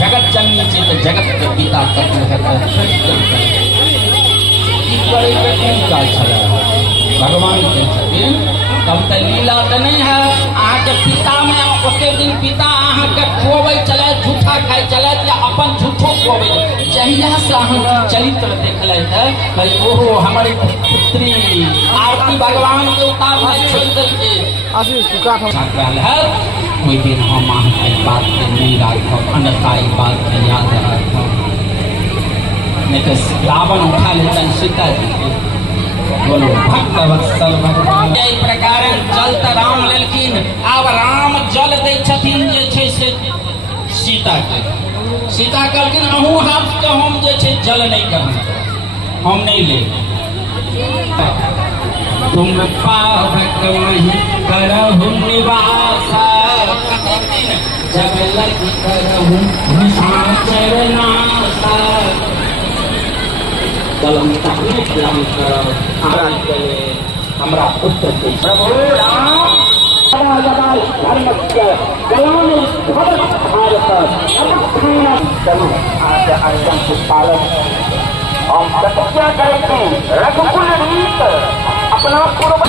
जगत जननी से तो जगत के पिता तत्व है भगवान के छथिन तब तो लीला तो नहीं है। अहाँ के पिता में ओते दिन पिता अहाँ के खुआबै चले झूठा खाए चले या अपन झूठो खुआबै जहिया से अहाँ चरित्र देखले है भाई ओहो हमारी पुत्री आरती भगवान के उतार छोड़ देलके आशीष सुखा है। कोई दिन हम अहाँ के बात के नहीं राखब अन्यथा ई बात के याद राखब नहीं तो रावण उठा लेतन सीता जी के। बोलो भक्त वत्सल भगवान एहि प्रकार जल त राम लेलखिन। अब राम जल दै छथिन जे छै से सीता के। सीता कहलखिन अहूँ हाथ के हम जे छै जल नहीं करब हम नहीं ले तुम पावक वहीं करहु निवास जब लग करहु चरनास हमरा पुत्र के प्रभु राम हम तपस्या करेंगे रघुकुल रीत अपना पूर्व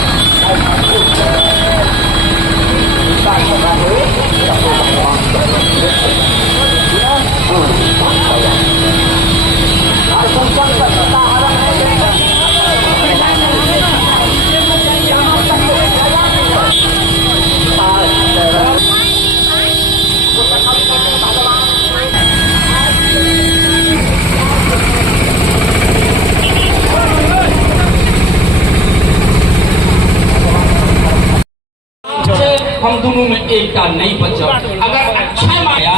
हम दोनों में एकता नहीं बचा। अगर अक्षय माया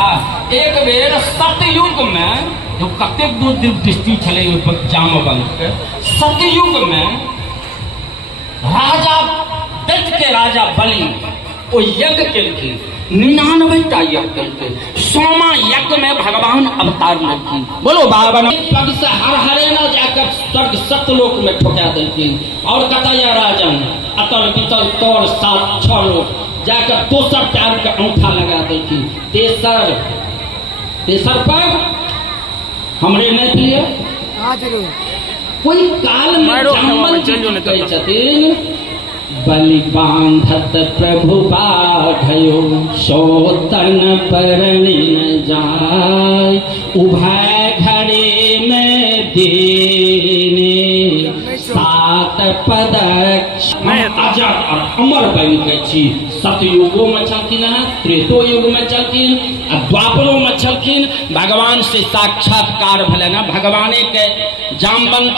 एक बेर सतयुग में जो कतेक दूर दृष्टि छले जामवंत के सतयुग में राजा दत्त के राजा बलि वो यज्ञ केलखिन 99टा यज्ञ केलखिन। 100वां यज्ञ में भगवान अवतार लेलखिन। बोलो बाबा पग से हर हरे न जाकर स्वर्ग सतलोक में ठोका देलखिन। और कतया राजन अतल पितल तौर 7-6 लोग जाकर दोसर पैर के अंगूठा लगा देती। तेसर पर हमरे नहीं प्रिय कोई काल में जामवंत कहे छथिन बलि बांधत प्रभु बाढ़यो सोतन परणी न जाय उभय घरे में देने 7 पदक अजर और अमर बन के छी। सतयुगो में चलखिन त्रेतो युग में चलखिन द्वापरो में चलखिन। भगवान से साक्षात्कार भले ना भगवाने के जामवंत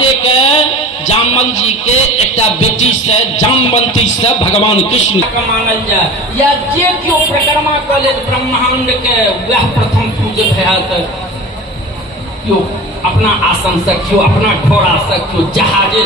जी के एक बेटी से जामवंती से भगवान कृष्ण मानल जाए या जे क्यों परिक्रमा कले ब्रह्मांड के वह प्रथम पूजे भैत क्यों अपना आसन से क्यों अपना घोड़ा से क्यों जहाजे